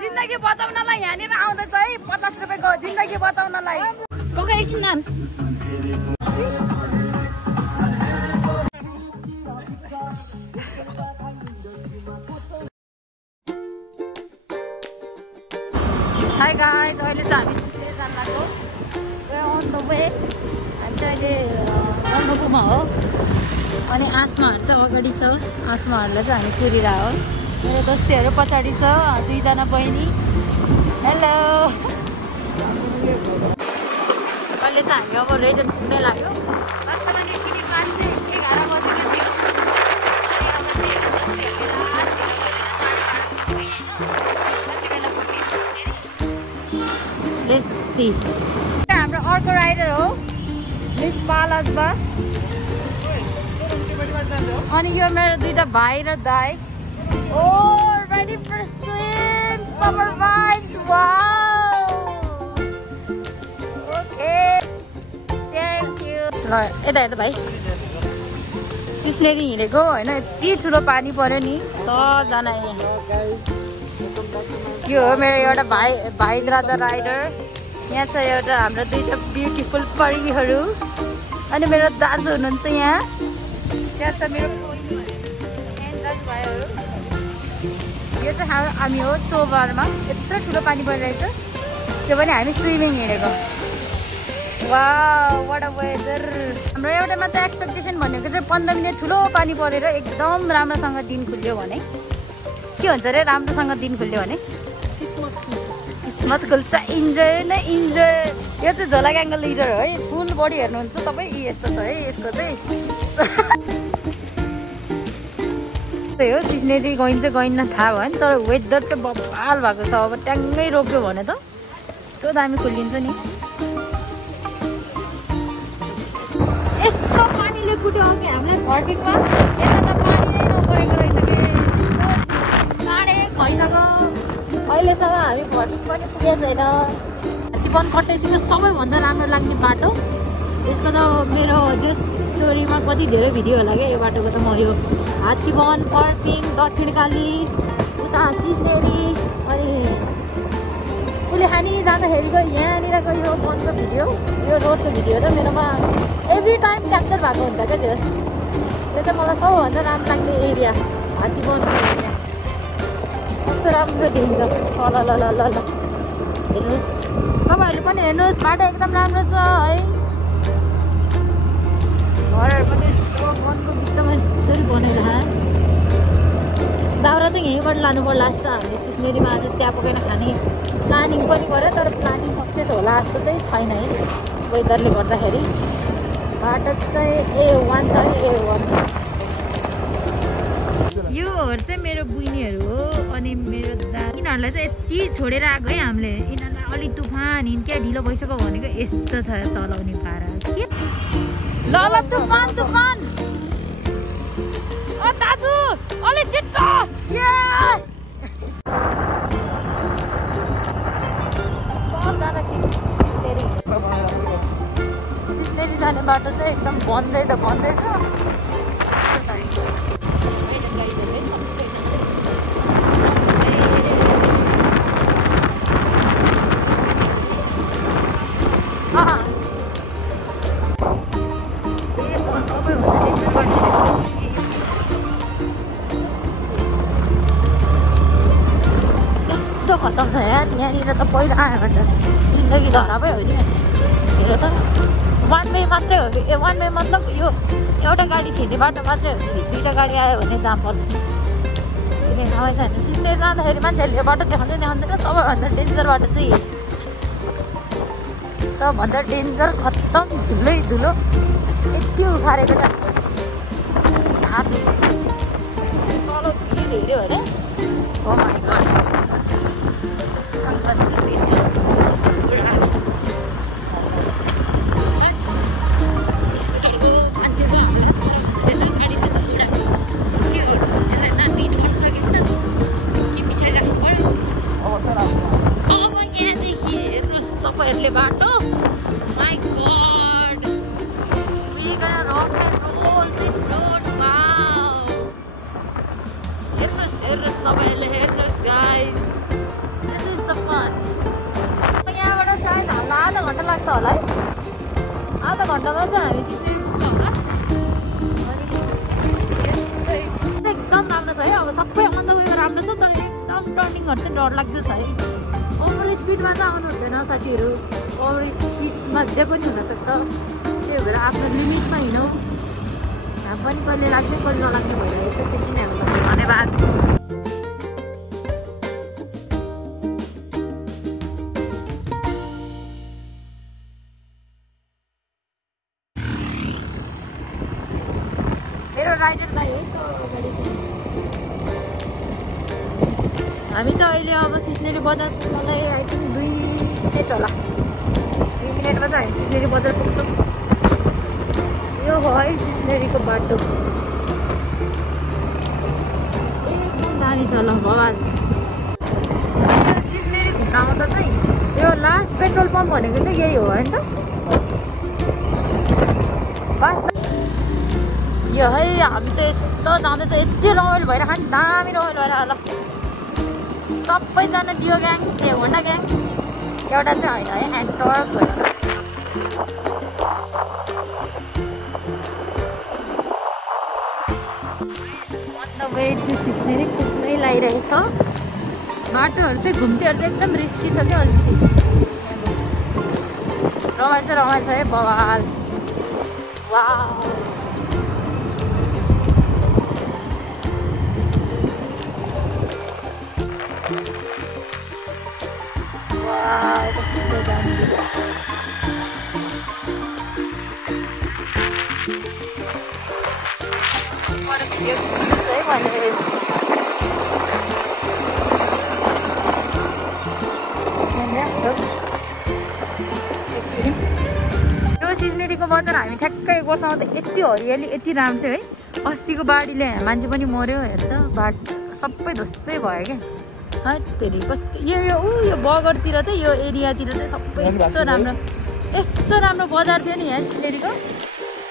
जिन्दगी बचाउनलाई यहाँनिर आउँदैछ है 50 रुपैयाँको जिन्दगी बचाउनलाई पक्का एकछिन नान हाई गाइस अहिले चाहिँ हामी सिस्ने जान लाग्यो अन द वे हामी चाहिँ अहिले रङ्गपुमा हो अनि आसमाहरू चाहिँ अगाडि छ आसमाहरूलाई चाहिँ हामी कुरिरहेको हो मेरो दोस्तीहरू पछाडि छ 2 जना बहिनी हेलो अहिले चाहिँ हामी अब रेडन पुग्नै लाग्यो वास्तवमा निस्किने प्लान चाहिँ 11 बजेको थियो Let's see. हाम्रो अर्को राइडर हो मिस पालजबा अनि यो मेरो दुईटा भाइ र दाइ ओ ready for swim summer vibes wow okay thank you ल यता हेर्दा भाइ सिस्नेरी हिँडेको हैन यति ठुलो पानी पर्यो नि 100 जना यहाँ यो हो मेरो एउटा भाइ राजा राइडर यहाँ छ एउटा हाम्रो दुईटा ब्युटिफुल परीहरू अनि मेरो दाजु हुनुहुन्छ यहाँ छ मेरो दाजुभाइहरू यो चाहिँ हामी हो चोबारमा यत्रो ठुलो पानी परिरहेछ त्यो पनि हामी स्विमिङ हिँडेको वाउ व्हाट अ वेदर हाम्रो एउटा मात्र एक्सपेक्टेसन भनेको चाहिँ 15 मिनट ठुलो पानी परेर एकदम राम्रोसँग दिन खुल्यो भने के हुन्छ रे राम्रोसँग दिन खुल्यो भने किस्मत खुल्छ इन्जोय न इन्जोय यो चाहिँ झोला ग्याङ्गल लिडर हो है फुल बडी हेर्नुहुन्छ तपाईँ यस्तो छ है यसको चाहिँ त्यही हो सिस्नेरी गइन्छ गइन्न थाहा भयो नि तर वेदर चाहिँ बबाल भएको छ अब ट्याङ्गै रोक्यो भने त यस्तो दामी खुलिन्छ नि यस्तो पानीले कुट्यो कि हामीलाई फर्किङमा यता त पानी नै नपरेको रहेछ कि साढे भइसक्यो अहिलेसम्म हामी फर्किङ पनि पुगेको छैन हात्तीवन कटेसीको सबैभन्दा राम्रो लाग्ने बाटो यसको त मेरो जो स्टोरीमा कति धेरै भिडियो होला क्या यो बाटोको त म यो हात्तीवन फर्किङ दक्षिणकाली उता सिस्नेरी अनि कुलेखानी जाँदाखेरिको यहाँनिरको यो वनको भिडियो यो रोडको भिडियो त मेरोमा एभ्री टाइम क्याप्चर भएको हुन्छ क्या त्यो चाहिँ मलाई सबैभन्दा राम्रो लाग्ने एरिया हात्तीवनको एरिया कस्तो राम्रो देखिन्छ ल ल ल ल ल हेर्नुहोस् तपाईँहरूले पनि हेर्नुहोस् बाटो एकदम राम्रो छ है घरहरू पनि यस्तो वनको बिचमा यस्तरी बनेर दाउरा चाहिँ यहीँबाट लानु पर्ला जस्तो हामीले सिस्नेरीमा आज चिया पकाएर खाने प्लानिङ पनि गऱ्यो तर प्लानिङ सक्सेस होला जस्तो चाहिँ छैन है वेदरले गर्दाखेरि बाटो चाहिँ A1 छ A1 योहरू चाहिँ मेरो बुइनीहरू हो अनि मेरो यिनीहरूलाई चाहिँ यति छोडेर आएको है हामीले यिनीहरूलाई अलिक तुफान हिँड्क्या ढिलो भइसक्यो भनेको यस्तो छ चलाउने पारा के ल ल तुफान तुफान ओ दाजु अलिक छिट्टो सिस्नेरी जाने बाटो चाहिँ एकदम बन्दै त बन्दै छ खतम छ यार यहाँनिर त पहिला आयो भने त जिन्दगी धराबै हो नि हेर त 1 वे मात्रै हो कि 1 वे मतलब यो एउटा गाडी छिर्ने बाटो मात्रै हो कि 2टा गाडी आयो भने जाम पर्छ किन थाहै छैन सिस्ने जाँदाखेरि मान्छेहरूले बाटो देखाउँदैन सबैभन्दा डेन्जर बाटो चाहिँ सबभन्दा डेन्जर खत्तम धुलै धुलो यति उखारेको छ हात तल भिड हेऱ्यो अरे ओ माई गड स्कुटरको मान्छेको हामीलाई गाडी त बिट गर्न सकेछ के पछाडि राख्नु पर्यो अब यहाँदेखि हेर्नुहोस् तपाईँहरूले बाटो my god we gonna rock and तपाईँहरूले हेर्नुहोस् guys, this is the fun. यहाँबाट सायद हामीलाई आधा घन्टा लाग्छ होला है, आधा घन्टामा चाहिँ हामी सिस्ने पुग्छ होला। अनि एकदम राम्रो छ है, अब सबै अन्त उयो राम्रो छ, तर एकदम टर्निङहरू चाहिँ डर लाग्दो छ है। ओभर स्पिडमा चाहिँ आउनु हुँदैन साथीहरू, ओभर स्पिडमा जे पनि हुनसक्छ, त्यही भएर आफ्नो लिमिटमा हिँडौँ। घाम पनि कहिले लाग्ने कहिले नलाग्ने भइरहेको छ, त्यति नै हामीलाई धन्यवाद। मेरो राइडर दाइ हो हामी चाहिँ अहिले अब सिस्नेरी बजार पुग्नलाई आई थिङ्क 2 मिनट होला, 2 मिनटमा चाहिँ हामी सिस्नेरी बजार पुग्छौँ। यो हो है सिस्नेरीको बाटो, एकदम दामी छ ल भगवान्। सिस्नेरी घुम्न आउँदा चाहिँ यो लास्ट पेट्रोल पम्प भनेको चाहिँ यही हो होइन त? यो है हामी चाहिँ यस्तो जाँदा चाहिँ यति रमाइलो भइरहेको नि, दामी रमाइलो भइरहेको ल। सबैजना डियो ग्याङ होन्डा ग्याङ, एउटा चाहिँ होइन है एन्टर्क भयो। सिस्नेरी पुग्नै लागिरहेछ। बाटोहरू चाहिँ घुम्तीहरू चाहिँ एकदम रिस्की छ क्या, अलिकति रमाइलो छ है बवाल। वाउ यो सिस्नेरीको बजार हामी ठ्याक्कै 1 वर्ष आउँदा यति हरियाली यति राम्रो थियो है। अस्तिको बाढीले मान्छे पनि मर्यो, हेर त बाटो सबै ध्वस्तै भयो क्या। हेरी कस्तो यो बगरतिर चाहिँ यो एरियातिर चाहिँ सबै यस्तो राम्रो बजार थियो नि यहाँ सिस्नेरीको।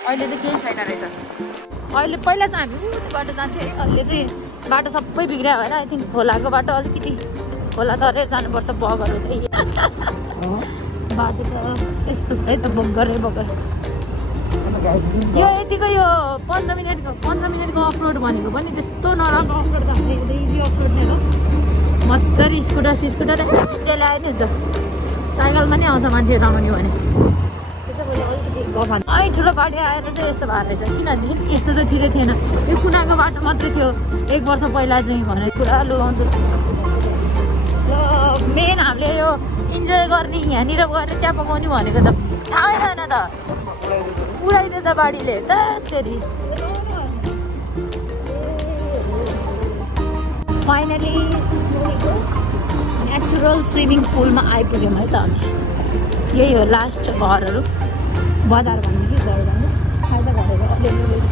अहिले चाहिँ केही छैन रहेछ। अहिले पहिला चाहिँ हामी बाटो जान्थ्यो है, अहिले चाहिँ बाटो सबै बिग्रियो भएर आई थिङ्क खोलाको बाटो अलिकति खोला तरै जानुपर्छ। बगरहरू चाहिँ बाटो त यस्तो छ है त, बगर यो यतिको यो 15 मिनटको अफरोड भनेको पनि त्यस्तो नराम्रो अफरोड त हामीले इजी अफरोड नै हो। मजाले स्कुटर चलायो नि त, साइकलमा नै आउँछ मान्छे रमाउने भने। ठुलो बाटो आएर चाहिँ यस्तो भएर रहेछ, किनभने यस्तो त ठिकै थिएन, यो कुनाको बाटो मात्रै थियो 1 वर्ष पहिला चाहिँ भने पुरा लुगाउँछ। मेन हामीले यो इन्जोय गर्ने यहाँनिर गएर चिया पकाउने भनेको त थाहै छैन त, उडाइदिएछ बाढीले त फेरि। फाइनली सिस्नेरीको नेचुरल स्विमिङ पुलमा आइपुग्यौँ है त हामी। यही हो लास्ट घरहरू, बजार भन्ने कि घर भन्ने खाजा घरहरू अलिअलि रहेछ।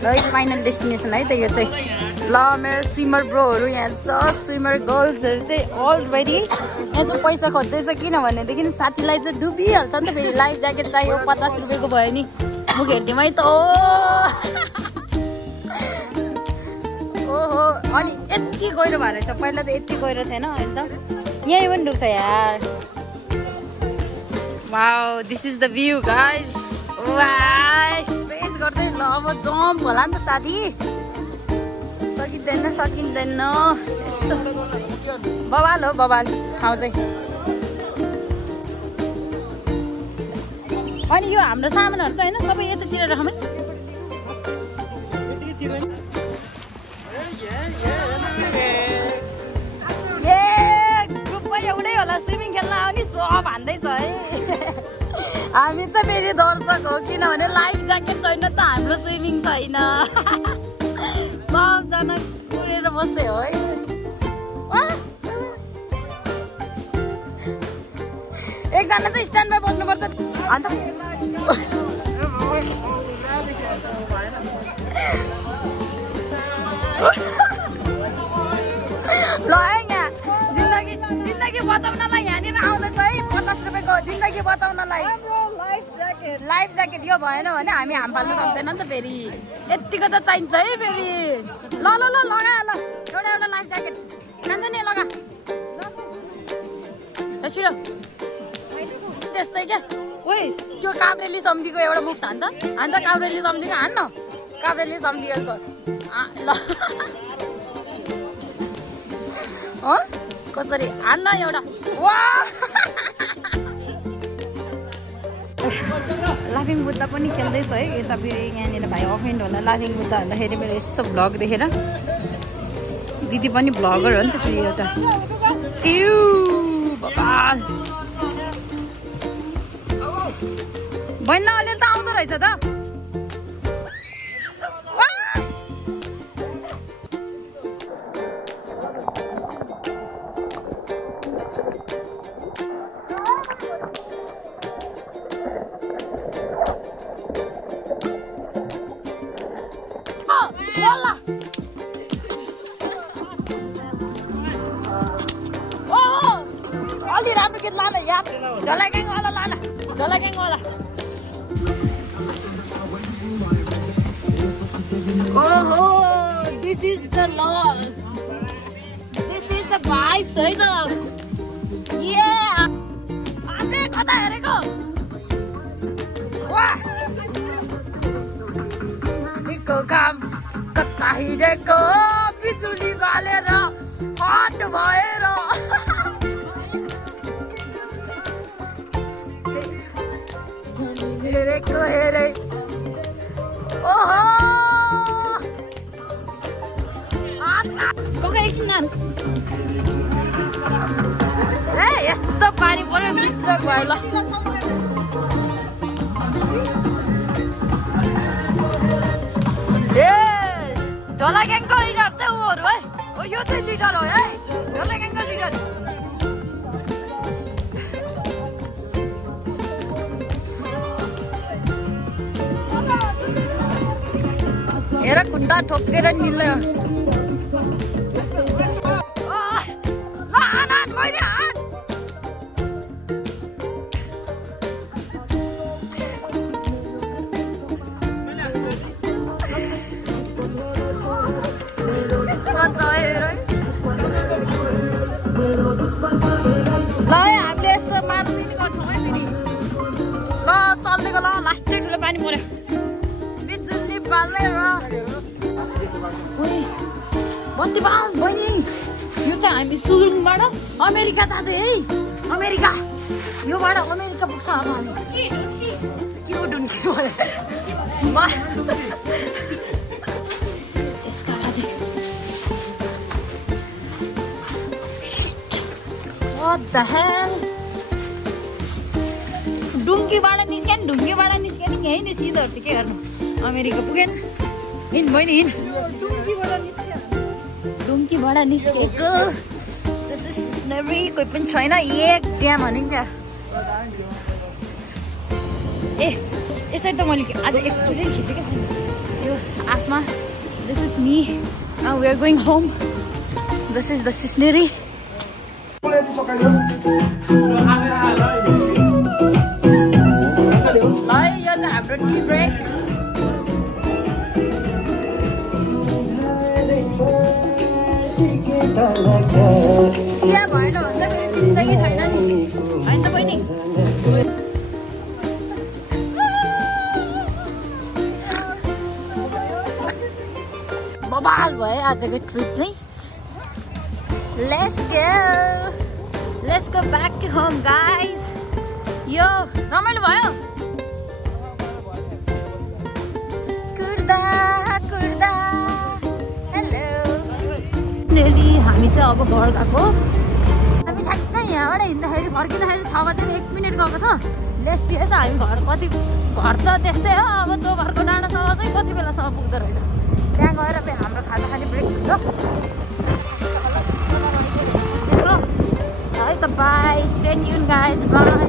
र यो फाइनल डेस्टिनेसन है त यो चाहिँ। ल मेरो स्विमर ब्रोहरू यहाँ छ, स्विमर गर्ल्सहरू चाहिँ अलरेडी यहाँ चाहिँ पैसा खोज्दैछ, किनभनेदेखि साथीलाई चाहिँ डुबिहाल्छ नि त। फेरि लाइफ ज्याकेट चाहियो, 50 रुपियाँको भयो नि, मुख हेरिदिउँ है त। ओहो अनि यति गहिरो भएर रहेछ, पहिला त यति गहिरो थिएन, अहिले त यहीँ पनि डुब्छ यार। Wow this is the view guys. वाह स्प्रेस गर्दै ल अब जम्प होला नि त साथी, सकिँदैन यस्तो बवाल हो बवाल ठाउँ चाहिँ। अनि यो हाम्रो सामानहरू चाहिँ होइन सबै यतातिर राखौँ है। ग्रुपमा एउटै होला स्विमिङ खेल्न आउने सब हान्दैछ है। हामी चाहिँ फेरि दर्शक हो, किनभने लाइफ ज्याकेट छैन त हाम्रो स्विमिङ छैन। सबजना उडेर बस्दै हो है। एकजना चाहिँ स्ट्यान्डमा बस्नुपर्छ अन्त। ल है यहाँ जिन्दगी बचाउनलाई यहाँनिर आउँदैछ है, 50 रुपियाँको जिन्दगी बचाउनलाई। लाइफ ज्याकेट यो भएन भने हामी हाम फाल्नु सक्दैन नि त फेरि यतिको त चाहिन्छ है फेरि ल ल ल लगा ल एउटा एउटा लाइफ ज्याकेट खान्छ नि लगा छिटो त्यस्तै क्या ओइ त्यो काभ्रेली सम्धीको एउटा मुख हान् त काभ्रेली सम्धीको हान्न काभ्रेली सम्धीको ल हो कसरी हान्न एउटा वा लाफिङ बुद्ध पनि खेल्दैछ है यता फेरि यहाँनिर भाइ अफेन्ड होला लाफिङ बुद्ध भन्दाखेरि मेरो यस्तो भ्लग देखेर दिदी पनि भ्लगर हो नि त फेरि एउटा बहिनी अलिअलि त आउँदो रहेछ त अलि राम्रो गीत लान यार झोलाग्याङवाला लान झोलाग्याङवाला ओहो this is the love this is the vibes है त ये आफै कता हेरेको वाह निको काम कता हिँडेको बिजुली बालेर हट भएर हेरेको हेरे ओहो एकछिन नान ए यस्तो पानी पर्यो बिचक भयो ल ए झोलाग्याङको लिडर चाहिँ उहरू है ओ यो चाहिँ लिडर हो है झोलाग्याङको लिडर हेर खुट्टा ठोकेर निल्यो हामीले यस्तो मार्दिने गर्छौँ है फेरि ल चल्दैको ल लास्टै ठुलो पानी पर्यो बिजुली बालेर बत्ती बाल बहिनी यो चाहिँ हामी सुरुङबाट अमेरिका जाँदै है अमेरिका योबाट अमेरिका पुग्छ अब हामी के हो डुन्की त्यसका बाजे What the hell? डुङ्कीबाट निस्क्यो नि ढुङ्गेबाट निस्क्यो नि यहीँ नि सिधो चाहिँ के गर्नु अमेरिका पुगेन हिँड बहिनी हिँड डुङ्कीबाट निस्केको कोही पनि छैन एक ज्याम भने क्या ए यसरी त मैले आज एकचोटि खिचेकै छैन त्यो आसमा this is me now we are going home this is the scenery ल यो चाहिँ हाम्रो टी ब्रेक चिया भएन भन्दा फेरि जिन्दगी छैन नि होइन त बहिनी बबाल भयो आजको ट्रिप चाहिँ Let's go back to home guys यो रमाइलो भयो कुर्दा हेलो रेडी हामी चाहिँ अब घर गएको हामी ठ्याक्कै यहाँबाट हिँड्दाखेरि फर्किँदाखेरि 6 बजेर 1 मिनट गएको छ लेस चाहिँ हामी घर त त्यस्तै हो अब दोघरको डाँडासम्म चाहिँ कति बेलासम्म पुग्दो रहेछ त्यहाँ गएर फेरि हाम्रो खाजा खाने ब्रेक हुन्छ है त by stay tune guys by